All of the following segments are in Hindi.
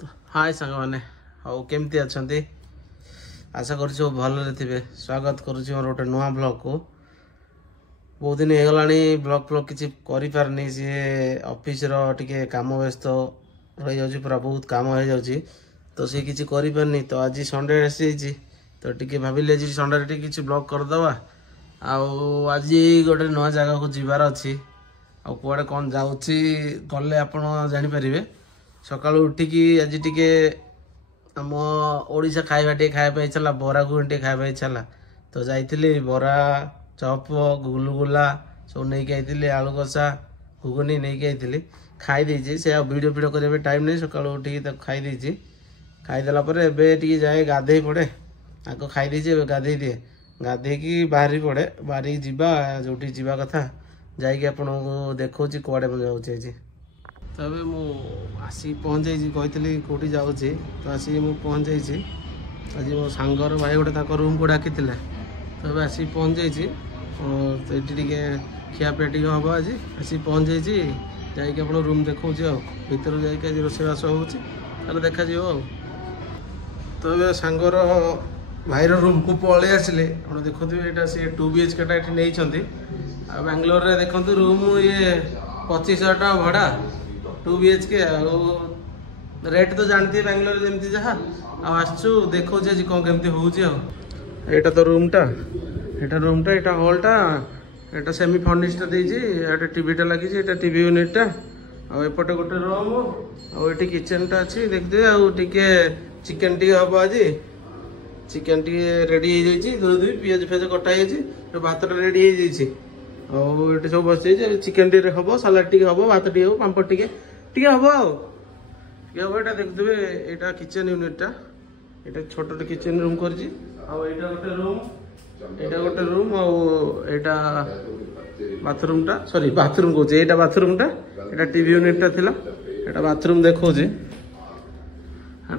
तो हाय सांग मैंने हाउ केमती अच्छा आशा कर भल थे स्वागत करुच्ची मोर गोटे नुआ ब्लॉग को बहुत दिन हो गला ब्लॉग किसी करें सी ऑफिस टे काम व्यस्त रही जाऊँ पूरा बहुत काम हो जाऊँगी तो सी किसी करें तो आज संडे आसी तो टी भाविली आज संडे किसी ब्लॉग करदे आज गोटे नुआ जगह को जीवार अच्छी आुआड़े कौन जाऊँगी गले आप जापर सका उठिकी आज टी आम ओडिशा खाइबा खाइबा इच्छा बरा घुगुनी खाइबा इच्छा तो जाइली बरा चप गुलगुला सब नहीं आई आलू कषा घुगुनी नहीं आई खाई से वीडियो वीडियो करने टाइम नहीं सका उठिकी खाई खाईदेला जाए गाधे पड़े आग खाई गाधे दिए गाधे बाहरी पड़े बाहरी जावा जो जावा कथा जाकि आपको देखा कड़े जाऊँगी आज तो आसी पहुँच जाइए कही कौटी जाऊँगी तो आसिक मुझे पहुँच जाइए आज मो सांगर भाई गोटे रूम को डाकी तो आसी पहुँच जाइए तो ये खियापिया टे हम आज आसी पहुँच जाइए जाकि आप रूम देखा भर जाकि रोषेबास हो देखा तो ये सांगर भाईर रूम को पलि आसिले आप देखते यहाँ सी 2 BHK ये नहीं बांग्लोर रे देखते रूम ये 25,000 टका भड़ा 2 BHK रेट तो जानती है बांग्लोर जमी जहाँ आसचु देखो आज कौन केमती होटा तो रूमटा यहाँ हॉलटा यहाँ सेमी फर्निश्ड देती टीवीटा लगी टीवी यूनिटा आउटे गोटे रूम आठी किचेनटा अच्छी देखते टे चिकेन टी हम आज चिकेन टी रेडी हो दूध पिज फेज कटाई भात रेडी हो सब बस चिकेन टी हम सालाड टी हम भात टी हम पापड़ टी हम हम यहाँ देखते यहाँ किचेन यूनिटा ये छोटे किचेन रूम कर गोटे रूम आटा बाथरूम टा सॉरी बाथरूम कौन यहाँ बाथरूम टा यहाँ टीवी यूनिटा थिला यहाँ बाथरूम देखा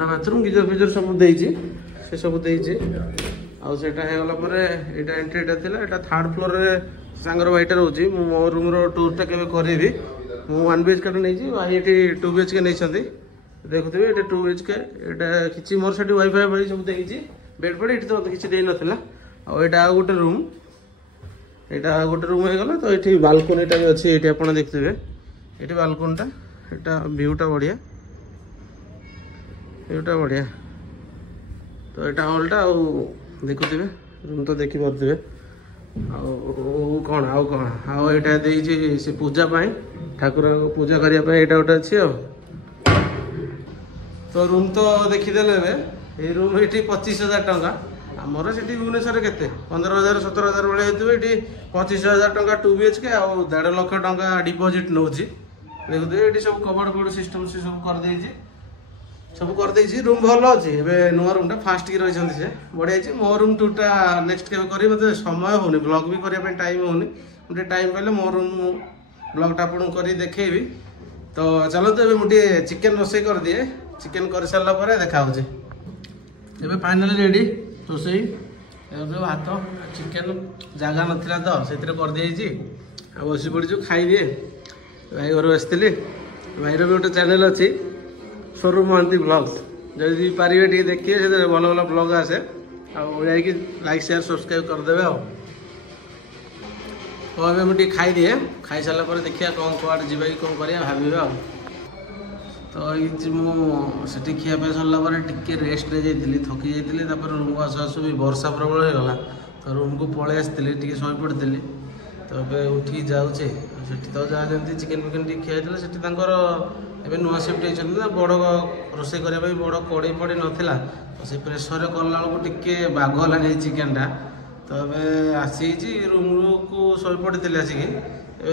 बाथरूम गिजर फिजर सब से सब आटा होगला एंट्रीटा थिला यहाँ 3rd फ्लोर रे सांगर भाईटा रोचे मो रूम टूरटा के करेबी मु 1 BHK नहीं भाई ये 2 BHK नहीं देखुए ये 2 BHK ये किसी मोर से वाईफाई भाई सब देखी बेड फेड ये तो किसी दे नाला आटा गोटे रूम यहाँ गोटे रूम हो गला तो ये बालकोनीटा भी अच्छी ये आप देखते ये बालकोनीटा यहाँ व्यूटा बढ़िया तो यहाँ हॉलटा देखुए रूम तो देखी पारे कौन आउ कौन आईटा से पूजा ठाकुर पूजा करने गोटे अच्छी तो रूम तो देखीदे ये रूम ये 25,000 टंका आमर से भुवनेश्वर के 15,000 17,000 भाई होती 25,000 टंका 2 BHK आ 1.5 लाख टंका डिपोजिट नौ देखते ये सब कबड़ कबड़ सिस्टम से सब करदे रूम भल अच्छे नुआ रूमटा फास्ट की रही से बढ़िया मो रूम टूरटा नेक्स्ट के करी मतलब समय होनी ब्लॉग भी करने टाइम होनी गोटे टाइम पाइले मो रूम ब्लॉगटा आपको कर देखेबी तो चलते एवं मुझे चिकेन रोसे कर दिए चिकेन कर सारा देखा ए फाइनाली रेडी रोसे भात चिकेन जगह नाला तो से कर दी बस पड़ू खाई दिए भाई घर आसती भाईर भी गोटे चैनल अच्छी स्वरूप महांती ब्लॉग्स जदि पारे टे देखिए से भल भल ब्लॉग आसे आगे लाइक शेयर सब्सक्राइब करदे तो अभी मुझे खाई दिए खाई सारापर देखिए कौन कौन जी कौन करा भाव तो ये मुझे खियापी सरला टे रेस्ट रे जाइली थकी जाइली रूम को आसु आसु भी वर्षा प्रबल होगा तो रूम को पलि आसती टे शई पड़ी तो ये उठी जाऊे तो जहाँ जमी चिकेन फिकेन टी खिया से नुआ सिफ्ट होती बड़ रोसे करने बड़ कड़े पड़े नाला तो से प्रेसर कला टे बागलानी चिकेनटा तो ये आसी रूम को शई पड़ी आसिक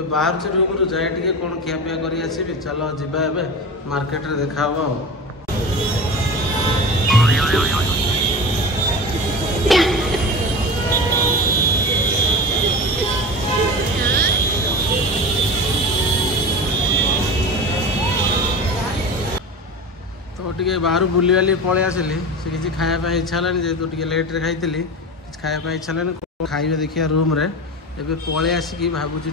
बाहर से रूम रू जाए टे कौन खियापिया कर आसबि चलो जा मार्केट रे देखा तो टे बाहर बुली वाली पलि आसिली से किसी खायापी इच्छा है जेहतु टे लेट्रे खाई खायापी इच्छा है खाइबे देखिए रूम रे एबे पलि आसिकी भावुची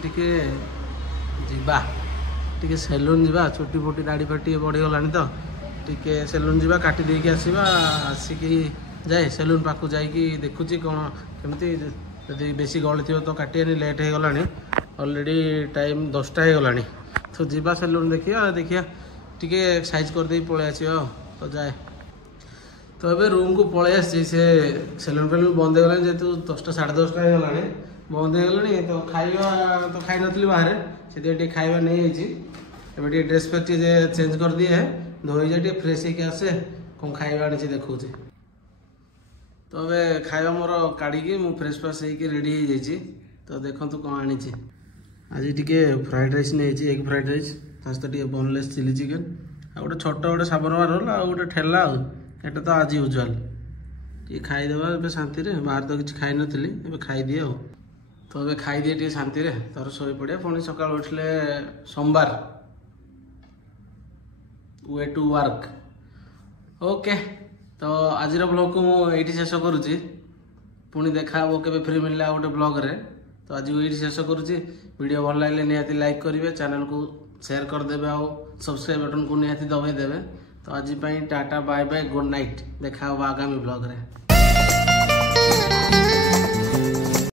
टे सेलून जा चुटी फुटी दाढ़ी फाटी बढ़ीगलानी तो टिके सेलून जीवा काटी देकी आसीबा आसिकी जाए सेलून पाखु जाइकी देखुची कौन केमती जदि बेसी गहली थी तो काटियानी लेट हो गलानी ऑलरेडी टाइम 10टा हो गलानी तो जीवा सेलून देखिया टिके साइज कर दे पळे आसीबा तो जाए तो अबे रूम को पळे आसी से सेलून फेलून बंद हो गलानी जेतु 10टा 10:30 हो गलानी बंद हो गलानी तो खाइबा तो खाइ नथली बाहर से टिके खाइबा नहीं आइची एबे टिके ड्रेस पे चेंज कर दिए है धोई जाए टिके फ्रेश होके आसे कौन खाइबा आनी देखुची तो अबे खाइबा मोर काढ़ी मु फ्रेश फ्रेश होके रेडी हो जाइए तो देखो कौन आनी आज टिके फ्राइड राइस नहीं एग फ्राइड राइस तासत टिके बोनलेस चिली चिकेन आ गोटे छोट गोटे साबरमा रोल आ गोटे ठेला एटा तो आज यूजुआल टे खाईदेवा शांति रे बाहर तो किसी खाई नी ए खाईदिए हो तो ए खाईदिए टे शांति रे तर शोई पड़े पुणी सका उठले सोमवार वे टू वर्क ओके तो आज ब्लॉग को मुझे शेष करुच्ची पुणी देखा के फ्री मिलला गोटे ब्लॉग रे तो आज ये शेष करुच्ची वीडियो भल लगे निहाती लाइक करेंगे चैनल को शेयर करदे आ सब्सक्राइब बटन को निहाती दबाई देवे तो आज tata bye bye good night देखा आगामी ब्लॉग रे।